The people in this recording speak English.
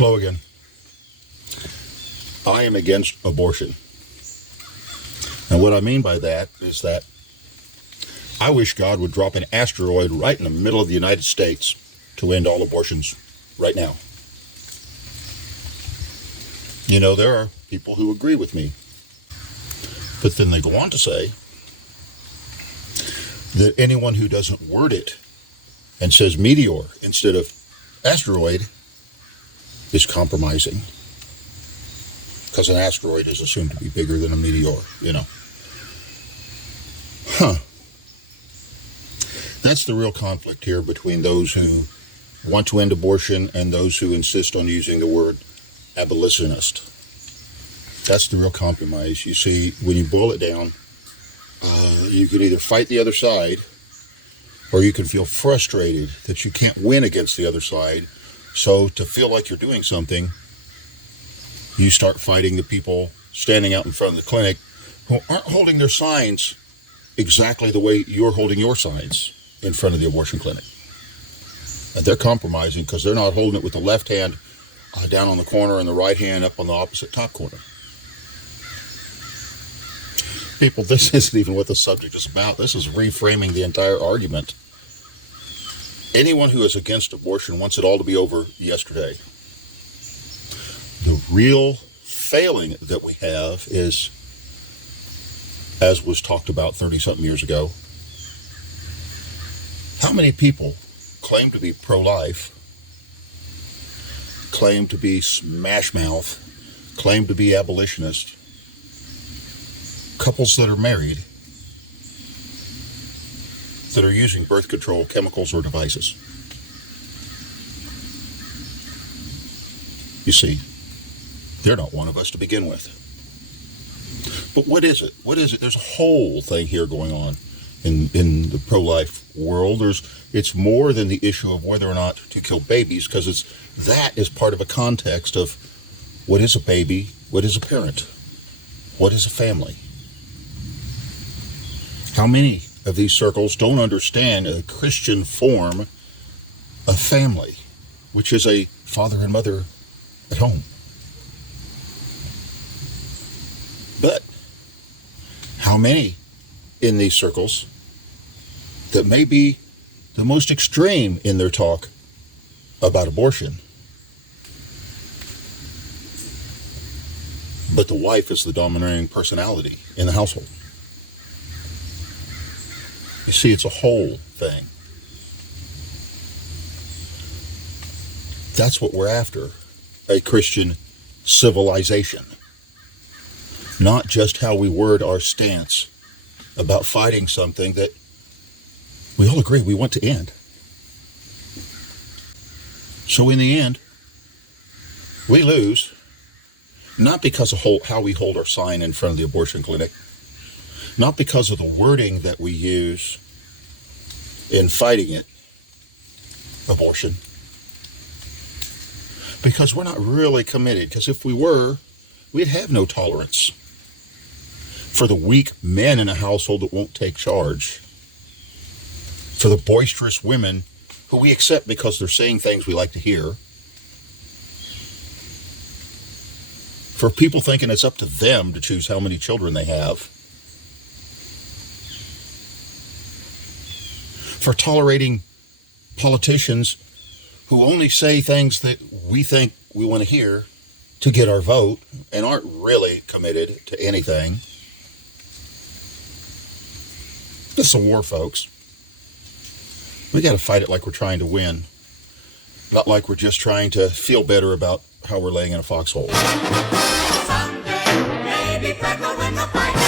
Hello again. I am against abortion. And what I mean by that is that I wish God would drop an asteroid right in the middle of the United States to end all abortions right now. You know, there are people who agree with me. But then they go on to say that anyone who doesn't word it and says meteor instead of asteroid is compromising. Because an asteroid is assumed to be bigger than a meteor, you know. That's the real conflict here between those who want to end abortion and those who insist on using the word abolitionist. That's the real compromise. You see, when you boil it down, you can either fight the other side or you can feel frustrated that you can't win against the other side. So to feel like you're doing something, you start fighting the people standing out in front of the clinic who aren't holding their signs exactly the way you're holding your signs in front of the abortion clinic. And they're compromising because they're not holding it with the left hand down on the corner and the right hand up on the opposite top corner. People, this isn't even what the subject is about. This is reframing the entire argument. Anyone who is against abortion wants it all to be over yesterday. The real failing that we have is, as was talked about 30-something years ago, how many people claim to be pro-life, claim to be Smashmouth, claim to be abolitionist, couples that are married, that are using birth control chemicals or devices? You see, they're not one of us to begin with. But what is it? What is it? There's a whole thing here going on in the pro-life world. It's more than the issue of whether or not to kill babies, because that is part of a context of what is a baby, what is a parent, what is a family. How many of these circles don't understand a Christian form of family, which is a father and mother at home? But how many in these circles that may be the most extreme in their talk about abortion, but the wife is the dominating personality in the household? You see, it's a whole thing. That's what we're after, a Christian civilization. Not just how we word our stance about fighting something that we all agree we want to end. So in the end, we lose, not because of how we hold our sign in front of the abortion clinic, not because of the wording that we use in fighting it, abortion, because we're not really committed. Because if we were, we'd have no tolerance for the weak men in a household that won't take charge, for the boisterous women who we accept because they're saying things we like to hear, for people thinking it's up to them to choose how many children they have, for tolerating politicians who only say things that we think we want to hear to get our vote and aren't really committed to anything. This is a war, folks. We got to fight it like we're trying to win, not like we're just trying to feel better about how we're laying in a foxhole. Someday, maybe Fred will win the fight.